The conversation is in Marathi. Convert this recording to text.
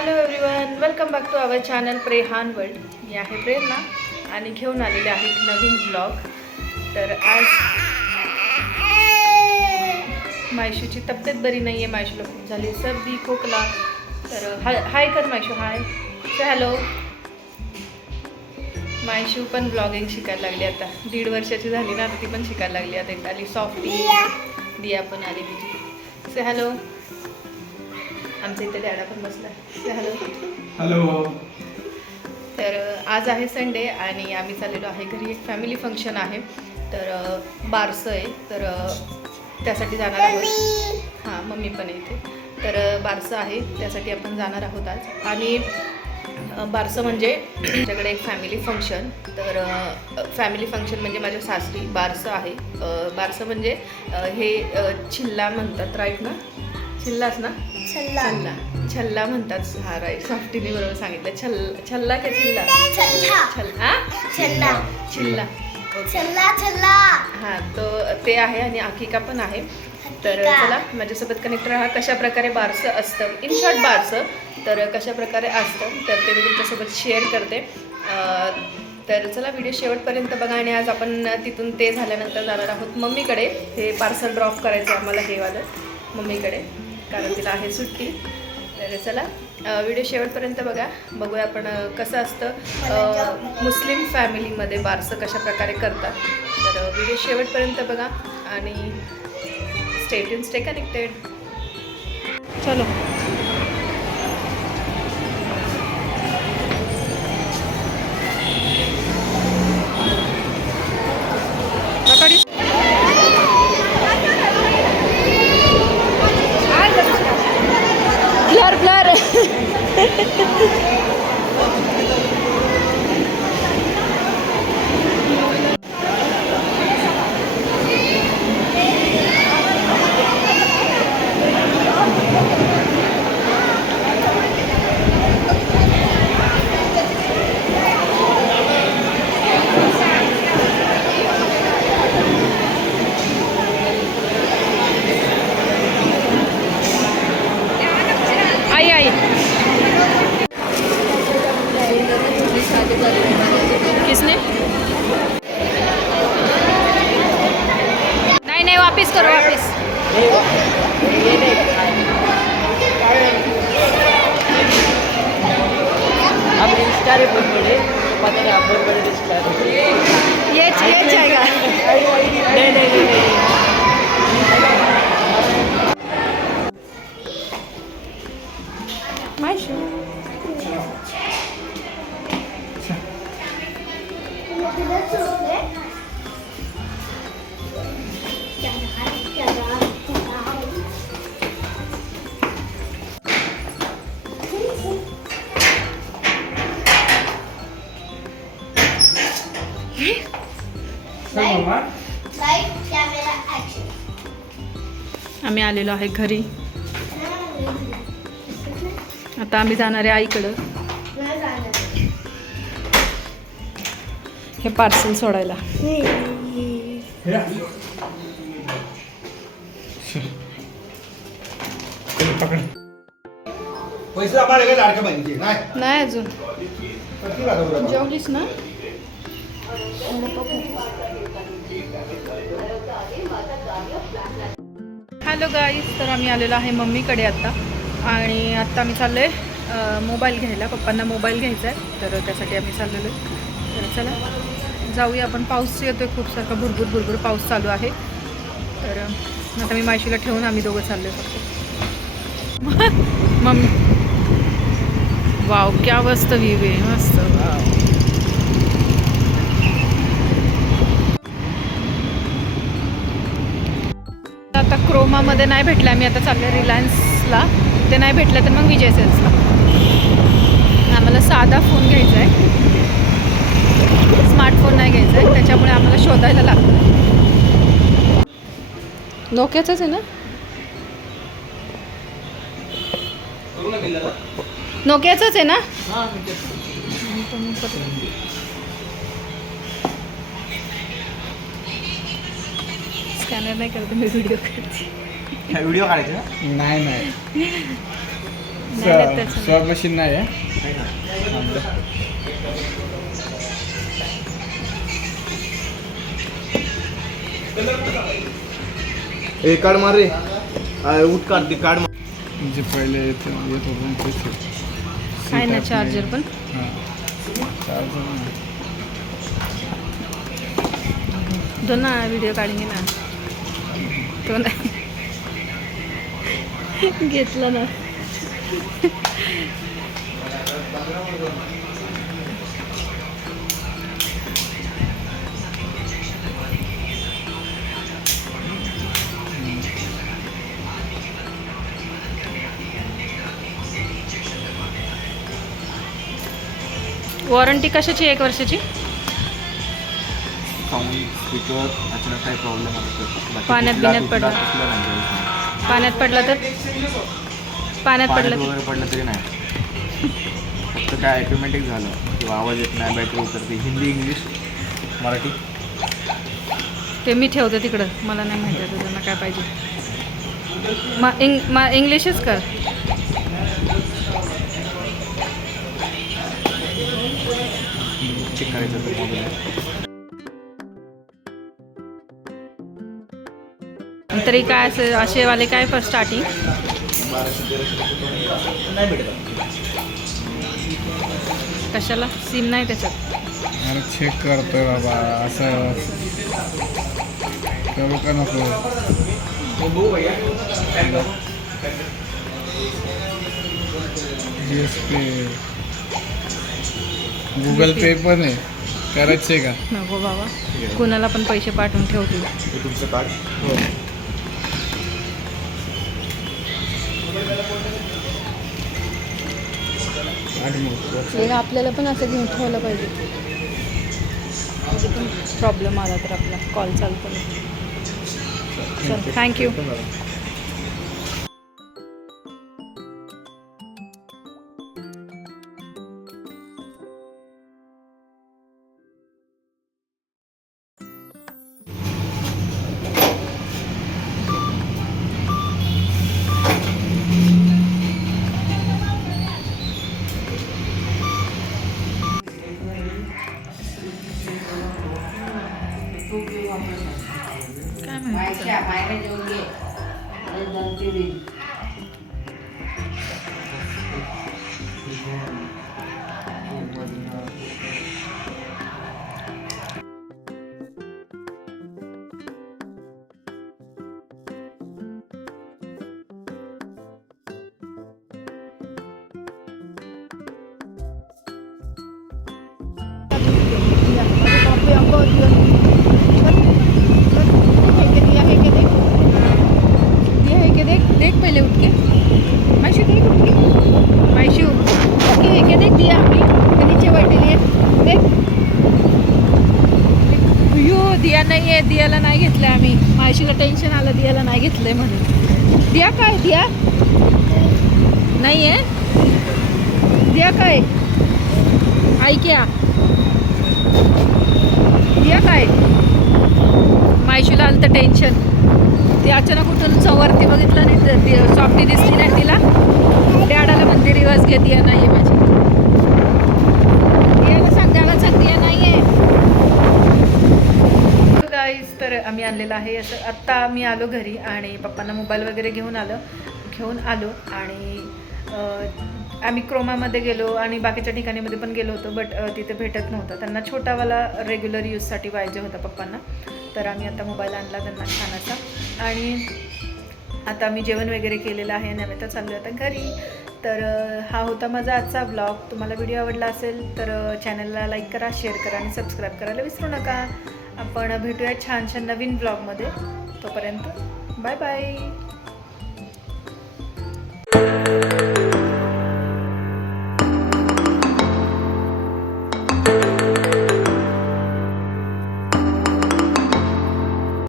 Hello everyone welcome back to our channel प्रेहान world मी आहे प्रेरणा आणि घेऊन आलेले आहे एक नवीन ब्लॉग तर आज मायशूची तब्येत बरी नाही आहे मायशूला खूप झाली सर्दी खोकला. तर हाय हाय कर मायशू हाय. से हॅलो मायशू पण ब्लॉगिंग शिकायला लागली आता. दीड वर्षाची झाली ना आता ती पण शिकायला लागली. आता एक आली सॉफ्टी दिया. पण आली तिची. से हॅलो आमच्या इथे डॅडा पण बसला हॅलो. हॅलो. तर आज आहे संडे आणि आम्ही चाललेलो आहे घरी. एक फॅमिली फंक्शन आहे. तर बारसं आहे. तर त्यासाठी जाणार आहोत. हां मम्मी पण आहे इथे. तर बारसं आहे. त्यासाठी आपण जाणार आहोत आज. आणि बारसं म्हणजे आमच्याकडे एक फॅमिली फंक्शन. तर फॅमिली फंक्शन म्हणजे माझ्या सासरी बारसं आहे. बारसं म्हणजे हे अ, छिल्ला म्हणतात राईट ना? छिल्लाच ना? छल्ला. छल्ला. म्हणतात हा राईट सॉफ्टीने बरोबर सांगितलं. छल छल्ला का छिल्ला? छल्ला. छल्ला. छिल्ला. ओके छल्ला छल्ला. हां तो ते आहे आणि आकिका पण आहे. तर. चला माझ्यासोबत कनेक्ट राहा कशा प्रकारे बारसं असतं? इन शॉर्ट बारसं. तर कशा प्रकारे असतं? तर ते मी तुमच्यासोबत शेअर करते. तर चला व्हिडिओ शेवटपर्यंत बघा आणि आज आपण तिथून ते झाल्यानंतर जाणार आहोत मम्मीकडे. हे पार्सल ड्रॉप करायचं आहे आम्हाला हे वालं मम्मीकडे. कारण तिला आहे सुट्टी. तर चला व्हिडिओ शेवटपर्यंत बघा. बघूया आपण कसं असतं. मुस्लिम फॅमिलीमध्ये बारसं कशा प्रकारे करतात. तर व्हिडिओ शेवटपर्यंत बघा आणि स्टेट स्टे कनेक्टेड चलो. वापस करो वापस। इंस्टा करे पता नहीं आप बड़े ये ये जाएगा। नहीं नहीं नहीं नहीं। मायशू आम्ही आलेलो आहे घरी. आता आम्ही जाणार आहे आईकडं. हे पार्सल सोडायला. नाही. नाही अजून? जेवलीस ना? हॅलो गाईस तर आम्ही आलेलो आहे मम्मीकडे आत्ता आणि आत्ता आम्ही चाललो आहे मोबाईल घ्यायला. पप्पांना मोबाईल घ्यायचा आहे तर त्यासाठी आम्ही चाललेलो आहे. तर चला जाऊया आपण. पाऊस येतो आहे खूप सारखा भुरभुर भुरभुर पाऊस चालू आहे. तर आता मी मायशीला ठेवून आम्ही दोघं चाललो आहे फक्त. मम्मी. वाव क्या मस्त व्ह्यू आहे मस्त. वाव आता क्रोमामध्ये नाही भेटलं. आम्ही आता चालले रिलायन्सला ते नाही भेटलं तर मग विजय सेल्सला आम्हाला साधा फोन घ्यायचा आहे स्मार्टफोन नाही घ्यायचा आहे त्याच्यामुळे आम्हाला शोधायला लागतं नोक्याचंच आहे ना? नोक्याचंच आहे ना? स्कॅनर नाही करत मी व्हिडिओ करते व्हिडिओ काढायचे नाही नाही. स्वॅब मशीन नाही आहे. ए कार्ड मार रे. उठ काढ ते कार्ड मार. म्हणजे पहिले येत होतं तेच आहे ना चार्जर पण? हां. चार्जर. तो ना व्हिडिओ काढून घे ना. तो नाही घेतला ना. वॉरंटी कशाची आहे एक वर्षाची? स्पीकर. काही प्रॉब्लेम आला पाण्यात बिण्यात पडला. पाण्यात पडलं तर? पाण्यात पडलं वगैरे पडलं तरी नाही. फक्त काय ॲटोमॅटिक झालं. किंवा आवाज येत नाही बॅटरी उतरते. हिंदी इंग्लिश मराठी. ते मी ठेवते तिकडं. मला नाही माहिती आता त्यांना काय पाहिजे. मा इंग मा इंग्लिशच कर. चेक करायचं तर काय असं असेवाले काय पण स्टार्टिंग कशाला? सिम नाही त्याच्यात. अरे चेक करतोय बाबा असं. करू का नको जी एस पे गुगल पे पण आहे. करायचे का? नको बाबा. कुणाला पण पैसे पाठवून ठेवतील. हे तुमचं कार्ड? आपल्याला पण असं घेऊन ठेवलं पाहिजे. प्रॉब्लेम आला तर आपला कॉल चालतो. चल थँक्यू काय माहिती दिया है क्या देख देख पहले उठ के मायशू देख उठ के मायशू ओके है क्या देख दिया आपली ते नीचे बैठेली आहे देख अयो दिया नाही आहे दियाला नाही घेतलं आम्ही मायशीला टेन्शन आलं आहे म्हणून. दिया काय द्या? नाही आहे दिया काय? ऐक्या. दिया काय? मायशूला आलं तर टेन्शन ती अचानक कुठून समोरती बघितलं नाही तर सॉफ्टी दिसली नाही तिला. डॅडाला म्हणते रिवर्स घेत या नाही माझी याला सांग द्याला सांग या नाही गाईज तर आम्ही आणलेलं आहे. असं आत्ता मी आलो घरी आणि पप्पांना मोबाईल वगैरे घेऊन आलं घेऊन आलो आणि आम्ही क्रोमामध्ये गेलो आणि बाकीच्या ठिकाणीमध्ये पण गेलो होतो बट तिथे भेटत नव्हतं. त्यांना छोटावाला रेग्युलर यूजसाठी पाहिजे होता पप्पांना. तर आम्ही आता मोबाईल आणला त्यांना खाण्याचा आणि आता मी जेवण वगैरे केलेलं आहे आणि आम्ही तर चाललो आता घरी. तर हा होता माझा आजचा ब्लॉग तुम्हाला व्हिडिओ आवडला असेल तर चॅनलला लाईक करा शेअर करा आणि सबस्क्राईब करायला विसरू नका. आपण भेटूया छान छान नवीन ब्लॉगमध्ये तोपर्यंत बाय बाय